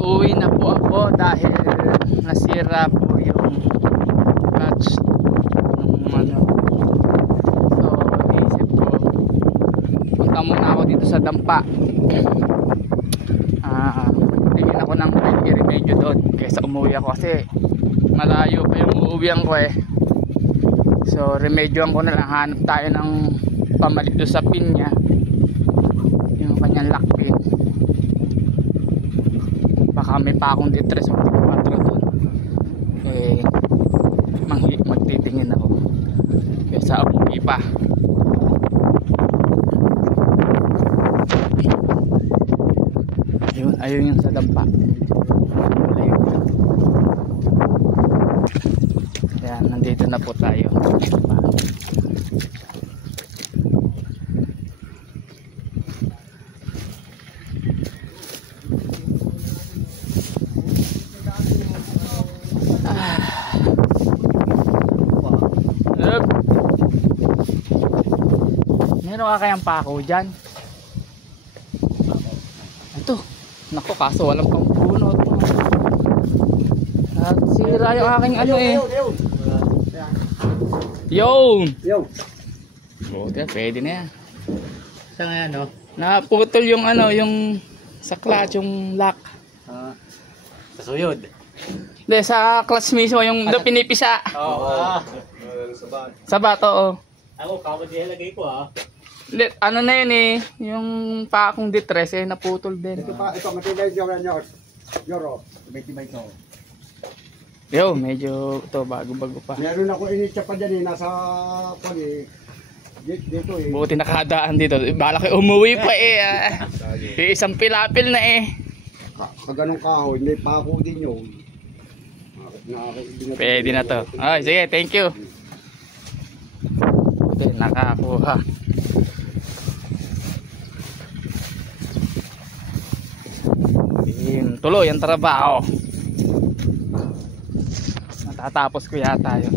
Uwi na po ako dahil nasira po yung clutch ng ano. So naisip ko punta muna ako dito sa dampa. Tingin ako ng remedyo doon kaysa umuwi ako kasi malayo pa yung uuwian ko eh. So remedyoan ko na lang, hanap tayo ng pamalit doon sa pin niya, yung kanyang lock pin. Baka may pa akong D3 o D4 doon eh, magtitingin ako kaysa umuwi pa. Ayun yung sa dampa. Ayan, nandito na po tayo. Meron ka kayang pako dyan? Ito. Nako, kaso walang pang puno ito. Sira yung aking ano eh. Yo! Buti, pwede na yan. Saan nga yan, no? Naputol yung ano, yung sa clutch, yung lock. Sa suyod. Hindi, sa clutch mismo, yung doon pinipisa. Oo. Sa bato, oh. Ako, kamad yung lagay ko Ano na yun eh, yung pakong D3 eh, naputol din. Ito matibay yung Yoro, matibay ito. Yo, medyo ito, bago-bago pa. Meron ako initsa pa dyan eh, nasa pali. Dito eh. Buti nakahadaan dito. Bala kayo umuwi pa eh. Isang pilapil na eh. Kaganong kahoy, may pako din yun. Pwede na to. Ay, sige, thank you. Buti, nakakuha. Tuloy ang trabaho. Natatapos ko yata yun.